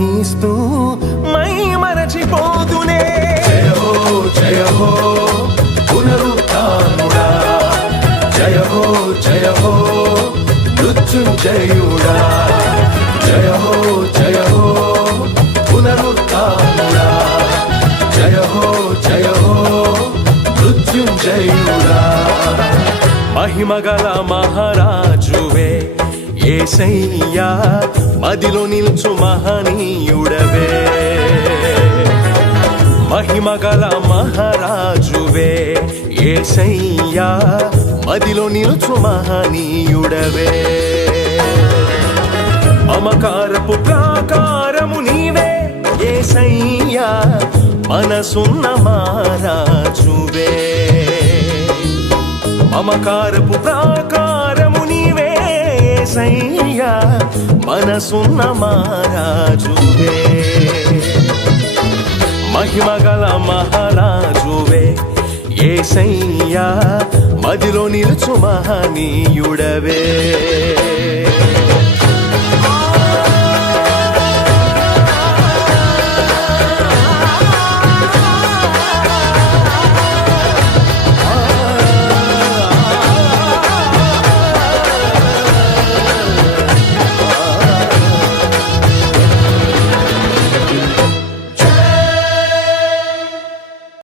స్తుతిస్తూ మై మరచిపోతునే. జయ హో పునరుత్థానుడా, జయ హో మృత్యుంజయుడా, జయ హో పునరుత్థానుడా, జయ హో మృత్యుంజయుడా. మహిమగల మహారాజువే యేసయ్యా, మదిలో నిల్చు మహనీయుడవే. మహిమగల మహారాజువే యేసయ్యా, మదిలో నిల్చు మహనీయుడవే. మమకారపు ప్రాకారము నీవే యేసయ్యా, మనసున్న మహారాజువే. మమకారపు ప్రాకారము నీవే యేసయ్యా, మనసున్న మహారాజువే. మహిమగల మహారాజువే యేసయ్యా, మదిలో నిలుచు మహనీయుడవే.